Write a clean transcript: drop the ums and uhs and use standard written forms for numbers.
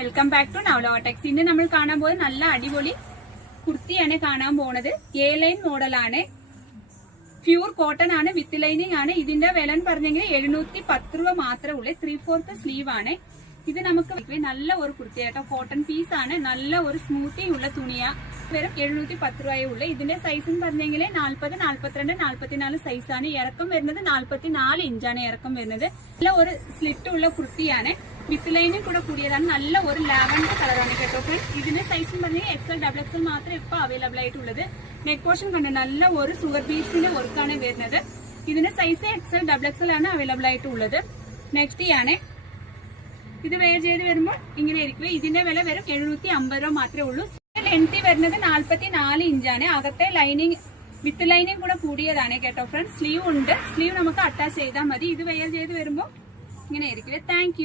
Welcome back to Navaloka tex. ഇന്ന് നമ്മൾ കാണാൻ പോകുന്നത് നല്ല അടിപൊളി കുർത്തിയാണ് കാണാൻ പോണത്. എ ലൈൻ മോഡലാണ്, പ്യൂർ കോട്ടൺ ആണ്, വിത്ത് ലൈനിങ് ആണ്. ഇതിന്റെ വില എന്ന് പറഞ്ഞെങ്കിൽ 710 രൂപ മാത്രമേ ഉള്ളൂ. 3/4 സ്ലീവ് ആണ്. ഇത് നമുക്ക് നല്ല ഒരു കുർത്തി കേട്ടോ, കോട്ടൺ പീസ് ആണ്, നല്ല ഒരു സ്മൂത്തിങ് ഉള്ള തുണിയാ. വെറും 710 രൂപയേ ഉള്ളൂ. ഇതിന്റെ സൈസ് എന്ന് പറഞ്ഞെങ്കിൽ 40, 42, 44 സൈസാണ്. ഇറക്കം വരുന്നത് 44 ഇഞ്ചാണ് ഇറക്കം വരുന്നത്. നല്ല ഒരു സ്ലിറ്റ് ഉള്ള കുർത്തിയാണ്, വിത്ത് ലൈനും കൂടെ കൂടിയതാണ്. നല്ല ഒരു ലാവൻഡർ കളറാണ് കേട്ടോ ഫ്രണ്ട്സ്. ഇതിന്റെ സൈസ് എന്ന് പറഞ്ഞാൽ XL, XXL മാത്രമേ ഇപ്പൊ അവൈലബിൾ ആയിട്ടുള്ളത്. നെക്ക് പോർഷൻ കണ്ട് നല്ല ഒരു സുഗർ ബീഡ്സിന്റെ വർക്കാണ് വരുന്നത്. ഇതിന്റെ സൈസ് XL, XXL ആണ് അവൈലബിൾ ആയിട്ടുള്ളത്. നെക്സ്റ്റ് ആണ് ഇത് വെയർ ചെയ്ത് വരുമ്പോൾ ഇങ്ങനെ ഇരിക്കും. ഇതിന്റെ വില വരും 750 രൂപ മാത്രമേ ഉള്ളൂ. ലെങ്തി വരുന്നത് 44 ഇഞ്ചാണ്. അകത്തെ ലൈനിങ് വിത്ത് ലൈനിങ് കൂടെ കൂടിയതാണ് കേട്ടോ ഫ്രണ്ട്സ്. സ്ലീവ് ഉണ്ട്, സ്ലീവ് നമുക്ക് അറ്റാച്ച് ചെയ്താൽ മതി. ഇത് വെയർ ചെയ്ത് വരുമ്പോൾ ഇങ്ങനെ ആയിരിക്കും. താങ്ക്